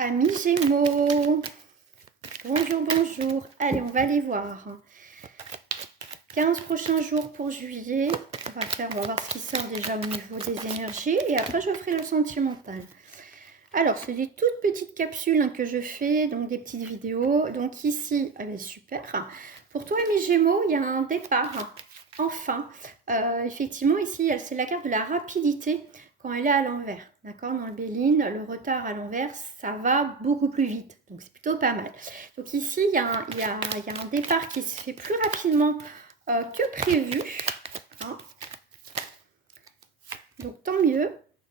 Amis Gémeaux, bonjour, bonjour. Allez, on va aller voir. 15 prochains jours pour juillet. On va voir ce qui sort déjà au niveau des énergies. Et après, je ferai le sentimental. Alors, c'est des toutes petites capsules que je fais, donc des petites vidéos. Donc ici, super. Pour toi, mes Gémeaux, il y a un départ. Enfin, effectivement, ici, c'est la carte de la rapidité quand elle est à l'envers. D'accord? Dans le Béline, le retard à l'envers, ça va beaucoup plus vite. Donc, c'est plutôt pas mal. Donc ici, il y a un départ qui se fait plus rapidement que prévu. Hein. Donc, tant mieux.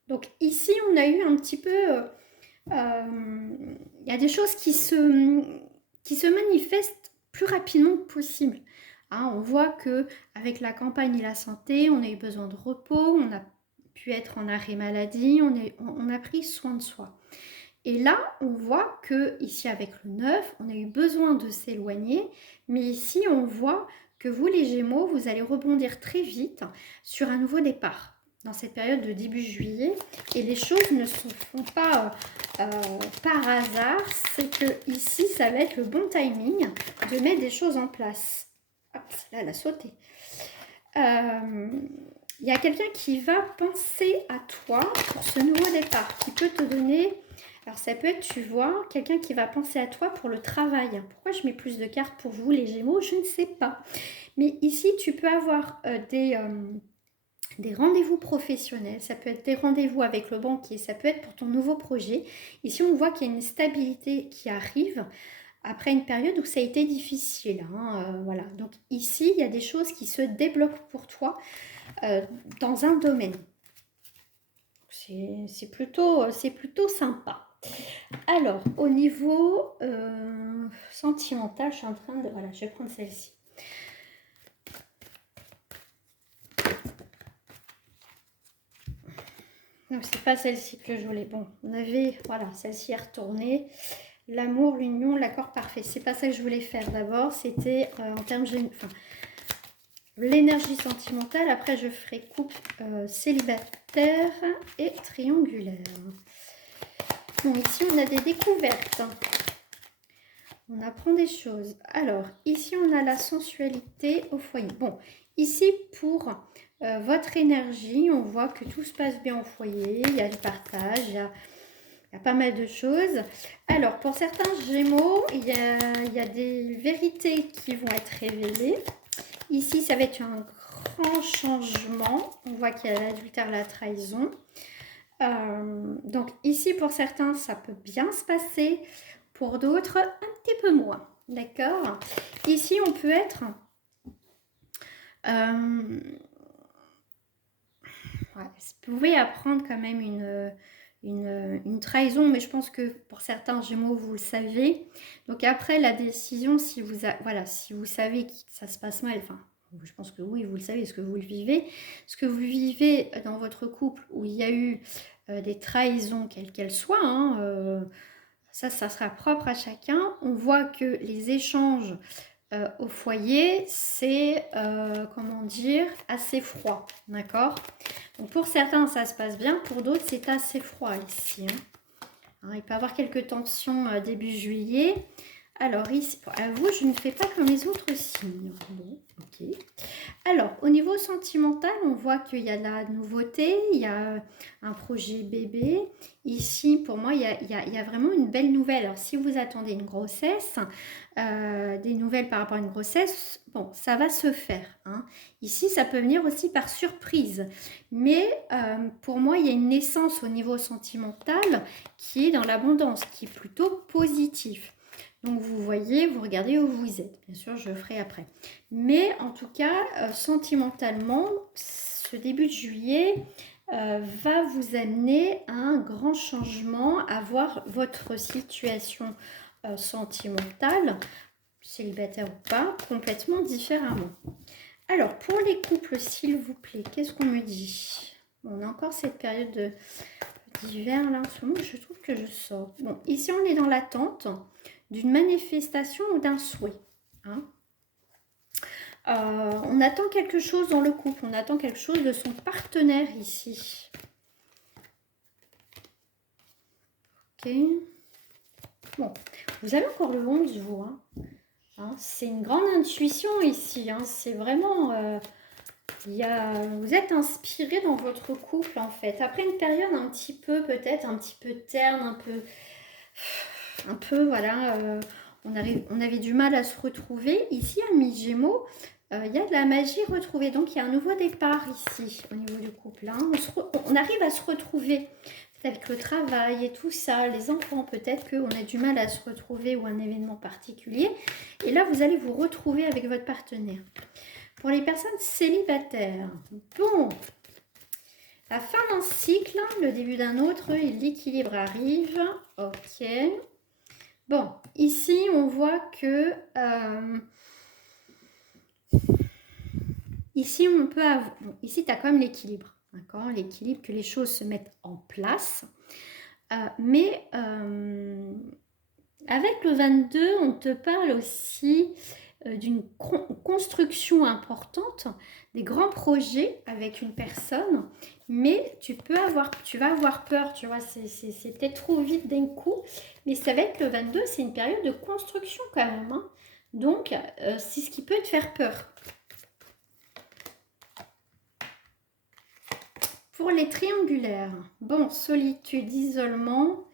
Donc ici, on a eu un petit peu... il y a des choses qui se manifestent plus rapidement que possible. Hein, on voit que avec la campagne et la santé, on a eu besoin de repos, on a pu être en arrêt maladie, on a pris soin de soi. Et là, on voit que ici avec le 9, on a eu besoin de s'éloigner, mais ici on voit que vous les Gémeaux, vous allez rebondir très vite sur un nouveau départ dans cette période de début juillet, et les choses ne se font pas par hasard. C'est que ici ça va être le bon timing de mettre des choses en place. Hop, là elle a sauté. Il y a quelqu'un qui va penser à toi pour ce nouveau départ, qui peut te donner... Alors ça peut être, tu vois, quelqu'un qui va penser à toi pour le travail. Pourquoi je mets plus de cartes pour vous les Gémeaux? Je ne sais pas. Mais ici, tu peux avoir des rendez-vous professionnels, ça peut être des rendez-vous avec le banquier, ça peut être pour ton nouveau projet. Ici, on voit qu'il y a une stabilité qui arrive après une période où ça a été difficile. Voilà. Donc ici, il y a des choses qui se débloquent pour toi dans un domaine. C'est plutôt sympa. Alors, au niveau sentimental, je suis en train de... Voilà, je vais prendre celle-ci. Non, c'est pas celle-ci que je voulais. Bon, on avait... Voilà, celle-ci est retournée. L'amour, l'union, l'accord parfait. C'est pas ça que je voulais faire d'abord. C'était en termes... Enfin, l'énergie sentimentale. Après, je ferai couple célibataire et triangulaire. Bon, ici, on a des découvertes. On apprend des choses. Alors, ici, on a la sensualité au foyer. Bon, ici, pour votre énergie, on voit que tout se passe bien au foyer. Il y a le partage, il y a pas mal de choses. Alors, pour certains Gémeaux, il y a des vérités qui vont être révélées. Ici, ça va être un grand changement. On voit qu'il y a l'adultère, la trahison. Donc ici, pour certains, ça peut bien se passer. Pour d'autres, un petit peu moins. D'accord? Ici, on peut être... vous pouvez apprendre quand même une trahison, mais je pense que pour certains Gémeaux, vous le savez. Donc après, la décision, si vous savez que ça se passe mal, enfin, je pense que oui, vous le savez, ce que vous le vivez. Ce que vous vivez dans votre couple où il y a eu des trahisons, quelles qu'elles soient, ça sera propre à chacun. On voit que les échanges au foyer, c'est, comment dire, assez froid, d'accord? Donc pour certains, ça se passe bien, pour d'autres, c'est assez froid ici. Il peut y avoir quelques tensions début juillet. Alors ici, à vous, je ne fais pas comme les autres signes. Bon, ok. Alors, au niveau sentimental, on voit qu'il y a de la nouveauté, il y a un projet bébé. Ici, pour moi, il y a vraiment une belle nouvelle. Alors, si vous attendez une grossesse, des nouvelles par rapport à une grossesse, bon, ça va se faire. Ici, ça peut venir aussi par surprise. Mais pour moi, il y a une naissance au niveau sentimental qui est dans l'abondance, qui est plutôt positif. Donc vous voyez, vous regardez où vous êtes. Bien sûr, je le ferai après. Mais en tout cas, sentimentalement, ce début de juillet va vous amener à un grand changement, à voir votre situation sentimentale, célibataire ou pas, complètement différemment. Alors, pour les couples, s'il vous plaît, qu'est-ce qu'on me dit? On a encore cette période d'hiver, là, en ce moment, je trouve que je sors. Bon, ici, on est dans l'attente d'une manifestation ou d'un souhait. On attend quelque chose dans le couple, on attend quelque chose de son partenaire ici. Ok. Bon, vous avez encore le 11, vous. Hein, c'est une grande intuition ici. Hein, c'est vraiment... vous êtes inspiré dans votre couple, en fait. Après une période un petit peu, peut-être, un petit peu terne, un peu, voilà... on avait du mal à se retrouver. Ici, à mi-gémeaux, il y a de la magie retrouvée. Donc, il y a un nouveau départ ici, au niveau du couple. Hein. On arrive à se retrouver. Avec le travail et tout ça, les enfants, peut-être qu'on a du mal à se retrouver ou un événement particulier. Et là, vous allez vous retrouver avec votre partenaire. Pour les personnes célibataires, bon, la fin d'un cycle, le début d'un autre, et l'équilibre arrive. Ok. Bon, ici, on voit que... ici, on peut avoir... Bon, ici, tu as quand même l'équilibre. D'accord, l'équilibre, que les choses se mettent en place. Mais avec le 22, on te parle aussi d'une construction importante, des grands projets avec une personne, mais tu vas avoir peur, tu vois, c'est peut-être trop vite d'un coup, mais ça va être le 22, c'est une période de construction quand même, hein. Donc c'est ce qui peut te faire peur. Pour les triangulaires, bon, solitude, isolement,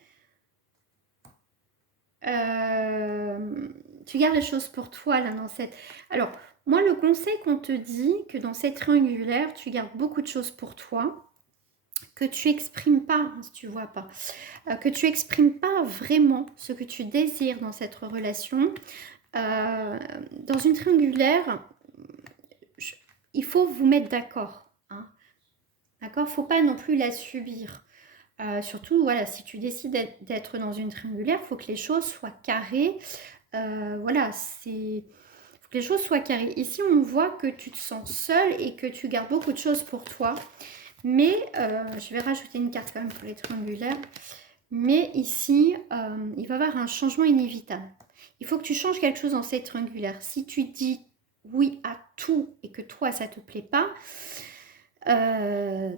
tu gardes les choses pour toi là dans cette... Alors, moi le conseil qu'on te dit, que dans cette triangulaire, tu gardes beaucoup de choses pour toi, que tu exprimes pas, si tu vois pas, que tu exprimes pas vraiment ce que tu désires dans cette relation. Dans une triangulaire, il faut vous mettre d'accord. Hein, d'accord, faut pas non plus la subir. Surtout, voilà, si tu décides d'être dans une triangulaire, il faut que les choses soient carrées. Voilà, il faut que les choses soient carrées. Ici, on voit que tu te sens seule et que tu gardes beaucoup de choses pour toi. Mais, je vais rajouter une carte quand même pour les triangulaires. Mais ici, il va y avoir un changement inévitable. Il faut que tu changes quelque chose dans ces triangulaires. Si tu dis oui à tout et que toi, ça ne te plaît pas,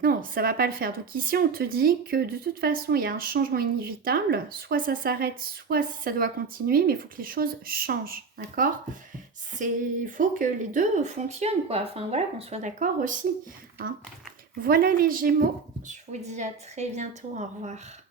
non, ça va pas le faire. Donc ici, on te dit que de toute façon, il y a un changement inévitable. Soit ça s'arrête, soit ça doit continuer, mais il faut que les choses changent, d'accord? Il faut que les deux fonctionnent, quoi. Enfin, voilà, qu'on soit d'accord aussi. Hein. Voilà les Gémeaux. Je vous dis à très bientôt. Au revoir.